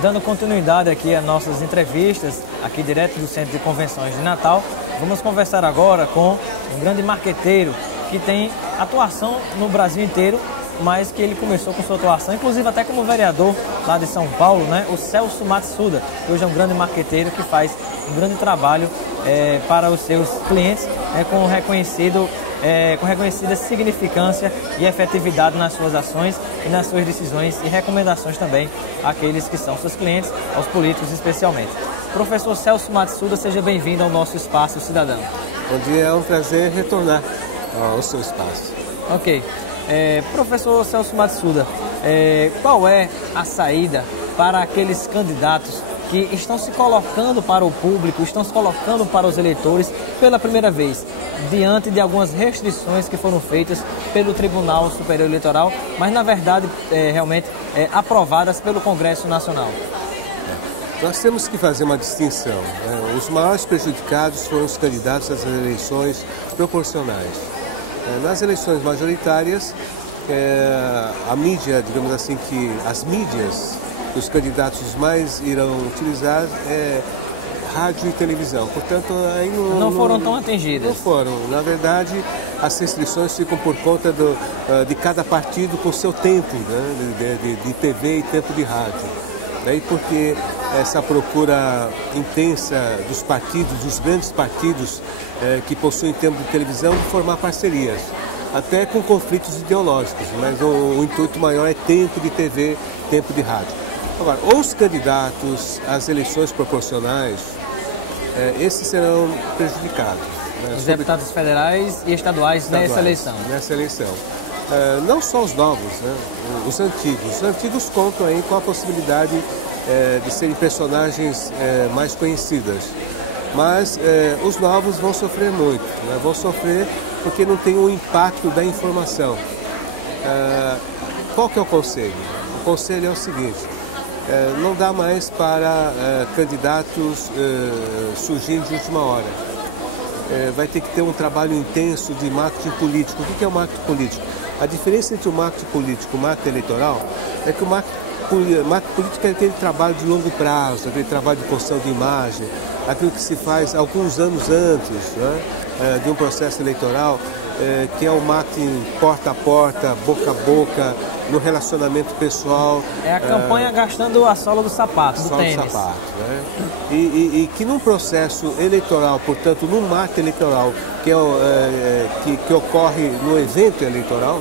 Dando continuidade aqui às nossas entrevistas, aqui direto do Centro de Convenções de Natal, vamos conversar agora com um grande marqueteiro que tem atuação no Brasil inteiro, mas que ele começou com sua atuação, inclusive até como vereador lá de São Paulo, né? O Celso Matsuda, que hoje é um grande marqueteiro que faz um grande trabalho para os seus clientes, com reconhecida significância e efetividade nas suas ações e nas suas decisões e recomendações também àqueles que são seus clientes, aos políticos especialmente. Professor Celso Matsuda, seja bem-vindo ao nosso Espaço Cidadão. Bom dia, é um prazer retornar ao seu espaço. Ok. Professor Celso Matsuda, qual é a saída para aqueles candidatos que estão se colocando para o público, estão se colocando para os eleitores pela primeira vez, diante de algumas restrições que foram feitas pelo Tribunal Superior Eleitoral, mas na verdade realmente aprovadas pelo Congresso Nacional? Nós temos que fazer uma distinção. Os maiores prejudicados foram os candidatos às eleições proporcionais. Nas eleições majoritárias, a mídia, digamos assim, que as mídias que os candidatos mais irão utilizar é rádio e televisão. Portanto, aí não foram tão atingidas. Não foram. Na verdade, as restrições ficam por conta de cada partido com seu tempo, né, de TV e tempo de rádio. Daí porque essa procura intensa dos partidos, dos grandes partidos que possuem tempo de televisão, de formar parcerias, até com conflitos ideológicos, mas o intuito maior é tempo de TV, tempo de rádio. Agora, os candidatos às eleições proporcionais, esses serão prejudicados. Né? Os deputados federais e estaduais nessa eleição. Nessa eleição. Não só os novos, né? Os antigos. Os antigos contam aí com a possibilidade de serem personagens mais conhecidas. Mas os novos vão sofrer muito, né? Vão sofrer porque não tem o impacto da informação. Qual que é o conselho? O conselho é o seguinte: não dá mais para candidatos surgirem de última hora. Vai ter que ter um trabalho intenso de marketing político. O que é o marketing político? A diferença entre o marketing político e o marketing eleitoral é que o marketing político é aquele trabalho de longo prazo, aquele trabalho de construção de imagem, aquilo que se faz alguns anos antes, né, de um processo eleitoral, que é o marketing porta a porta, boca a boca, no relacionamento pessoal. É a campanha gastando a sola do sapato, do tênis. Do sapato, né? E que num processo eleitoral, portanto, num marketing eleitoral, que ocorre no evento eleitoral,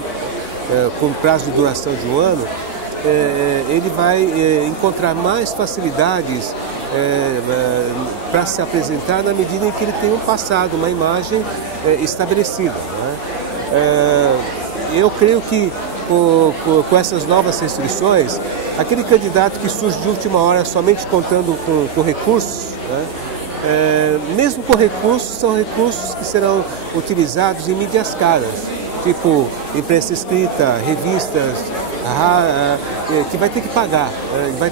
com prazo de duração de um ano, ele vai encontrar mais facilidades para se apresentar na medida em que ele tem um passado, uma imagem estabelecida, né? Eu creio que com essas novas restrições, aquele candidato que surge de última hora somente contando com recursos, né? Mesmo com recursos, são recursos que serão utilizados em mídias caras, tipo imprensa escrita, revistas, que vai ter que pagar, vai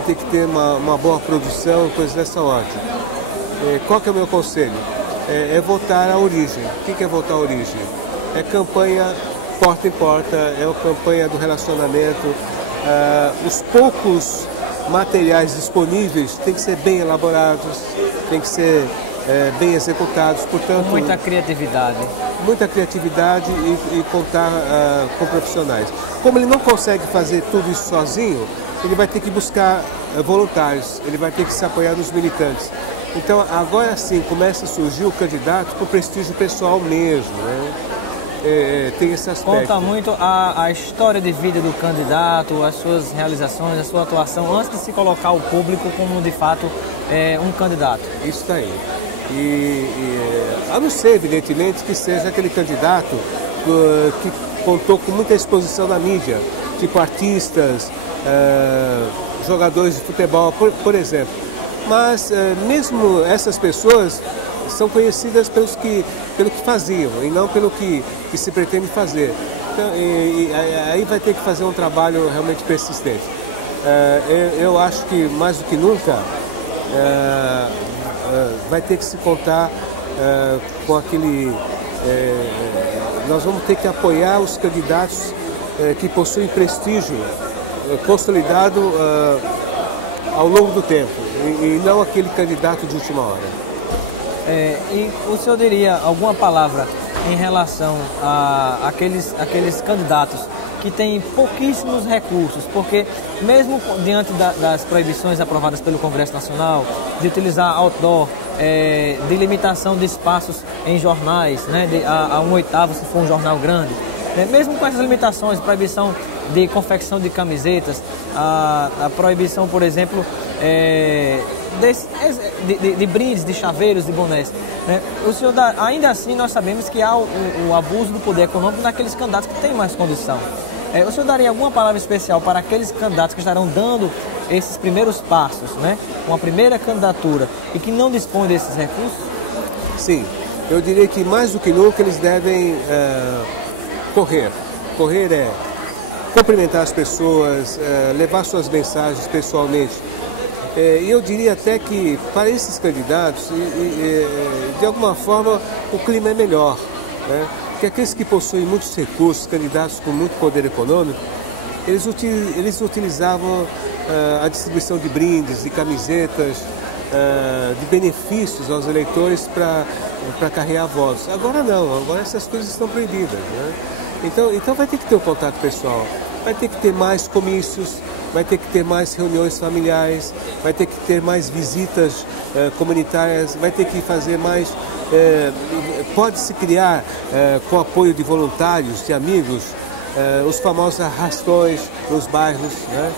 ter que ter uma boa produção, coisas dessa ordem. Qual que é o meu conselho? É voltar à origem. O que é voltar à origem? É campanha porta em porta, é a campanha do relacionamento. Os poucos materiais disponíveis têm que ser bem elaborados, têm que ser bem executados, portanto... Muita criatividade. Muita criatividade e contar com profissionais. Como ele não consegue fazer tudo isso sozinho, ele vai ter que buscar voluntários, ele vai ter que se apoiar nos militantes. Então, agora sim, começa a surgir o candidato por prestígio pessoal mesmo, né? Tem esse aspecto. Conta muito a história de vida do candidato, as suas realizações, a sua atuação, antes de se colocar o público como, de fato, um candidato. Isso está aí. A não ser, evidentemente, que seja aquele candidato que contou com muita exposição na mídia, tipo artistas, jogadores de futebol, por exemplo. Mas mesmo essas pessoas são conhecidas pelo que faziam e não pelo que se pretende fazer. Então, aí vai ter que fazer um trabalho realmente persistente. Eu acho que mais do que nunca vai ter que se contar com aquele... nós vamos ter que apoiar os candidatos que possuem prestígio consolidado ao longo do tempo e não aquele candidato de última hora. E o senhor diria alguma palavra em relação a aqueles candidatos que têm pouquíssimos recursos, porque mesmo diante das proibições aprovadas pelo Congresso Nacional, de utilizar outdoor, de limitação de espaços em jornais, né, a 1/8 se for um jornal grande, né, mesmo com essas limitações, proibição de confecção de camisetas, a proibição, por exemplo, de brindes, de chaveiros, de bonés, né? O senhor ainda assim nós sabemos que há o abuso do poder econômico naqueles candidatos que têm mais condição. O senhor daria alguma palavra especial para aqueles candidatos que estarão dando esses primeiros passos, né? Uma primeira candidatura e que não dispõem desses recursos? Sim, eu diria que mais do que nunca eles devem correr. Correr é cumprimentar as pessoas, levar suas mensagens pessoalmente. E eu diria até que para esses candidatos, de alguma forma, o clima é melhor, né? Porque aqueles que possuem muitos recursos, candidatos com muito poder econômico, eles utilizavam a distribuição de brindes, de camisetas, de benefícios aos eleitores para carregar votos. Agora não, agora essas coisas estão proibidas, né? Então vai ter que ter um contato pessoal, vai ter que ter mais comícios, vai ter que ter mais reuniões familiares, vai ter que ter mais visitas comunitárias, vai ter que fazer mais... pode-se criar, com apoio de voluntários, de amigos, os famosos arrastões nos bairros, né?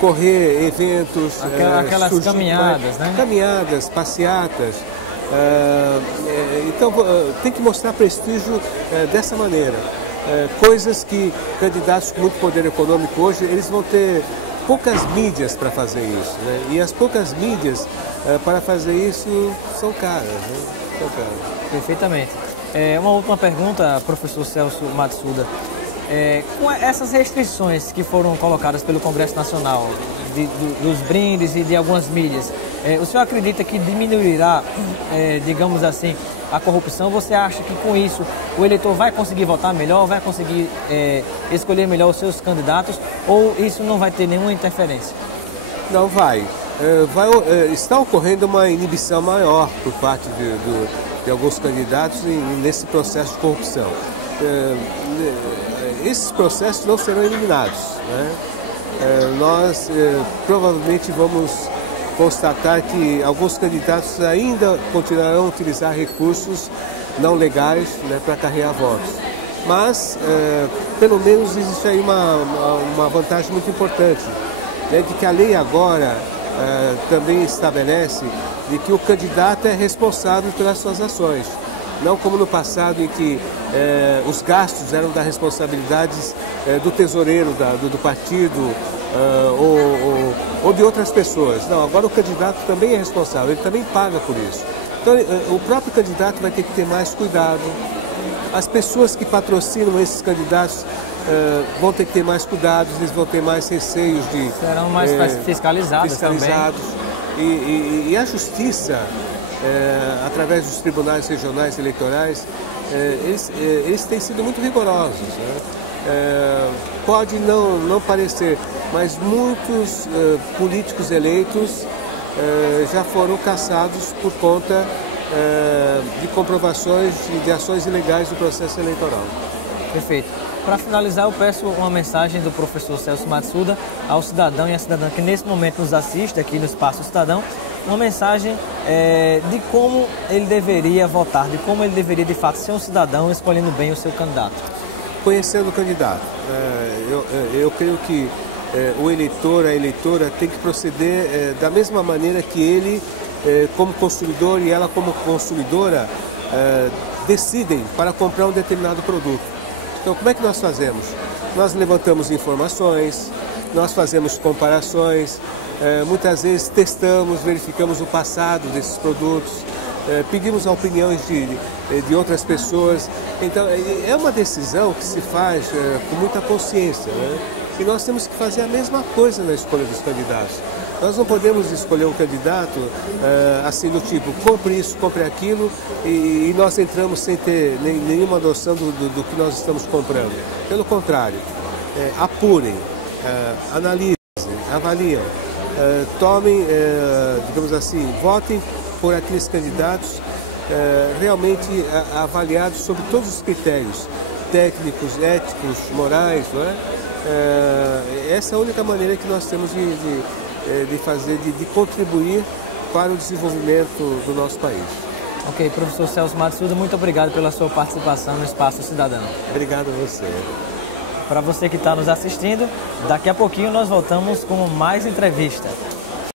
Correr eventos... Aquelas caminhadas, né? Caminhadas, passeatas. Então tem que mostrar prestígio dessa maneira. Coisas que candidatos com muito poder econômico hoje, eles vão ter poucas mídias para fazer isso, né? E as poucas mídias para fazer isso são caras, né? São caras. Perfeitamente. Uma última pergunta, professor Celso Matsuda. Com essas restrições que foram colocadas pelo Congresso Nacional, dos brindes e de algumas mídias, o senhor acredita que diminuirá, digamos assim, a corrupção? Você acha que com isso o eleitor vai conseguir votar melhor, vai conseguir escolher melhor os seus candidatos, ou isso não vai ter nenhuma interferência? Não vai. Está ocorrendo uma inibição maior por parte de alguns candidatos nesse processo de corrupção. Esses processos não serão eliminados, né? Nós provavelmente vamos constatar que alguns candidatos ainda continuarão a utilizar recursos não legais, né, para carregar votos. Mas, pelo menos, existe aí uma vantagem muito importante, né, de que a lei agora também estabelece de que o candidato é responsável pelas suas ações. Não como no passado, em que os gastos eram da responsabilidade do tesoureiro do partido ou de outras pessoas. Não, agora o candidato também é responsável, ele também paga por isso. Então o próprio candidato vai ter que ter mais cuidado. As pessoas que patrocinam esses candidatos vão ter que ter mais cuidado, eles vão ter mais receios de... Serão mais fiscalizados também. E a justiça... através dos tribunais regionais eleitorais, eles têm sido muito rigorosos, né? Pode não parecer, mas muitos políticos eleitos já foram caçados por conta de comprovações de ações ilegais do processo eleitoral. Perfeito. Para finalizar, eu peço uma mensagem do professor Celso Matsuda ao cidadão e à cidadã que nesse momento nos assiste aqui no Espaço Cidadão, uma mensagem de como ele deveria votar, de como ele deveria de fato ser um cidadão escolhendo bem o seu candidato. Conhecendo o candidato, eu creio que o eleitor, a eleitora tem que proceder da mesma maneira que ele, como consumidor e ela como consumidora, decidem para comprar um determinado produto. Então, como é que nós fazemos? Nós levantamos informações, nós fazemos comparações, muitas vezes testamos, verificamos o passado desses produtos, pedimos opiniões de outras pessoas. Então, é uma decisão que se faz com muita consciência, né? E nós temos que fazer a mesma coisa na escolha dos candidatos. Nós não podemos escolher um candidato assim do tipo, compre isso, compre aquilo, e nós entramos sem ter nenhuma noção do que nós estamos comprando. Pelo contrário, apurem, analisem, avaliam, tomem, digamos assim, votem por aqueles candidatos realmente avaliados sobre todos os critérios técnicos, éticos, morais, não é? Essa é a única maneira que nós temos de contribuir para o desenvolvimento do nosso país. Ok, professor Celso Matsuda, muito obrigado pela sua participação no Espaço Cidadão. Obrigado a você. Para você que está nos assistindo, daqui a pouquinho nós voltamos com mais entrevista.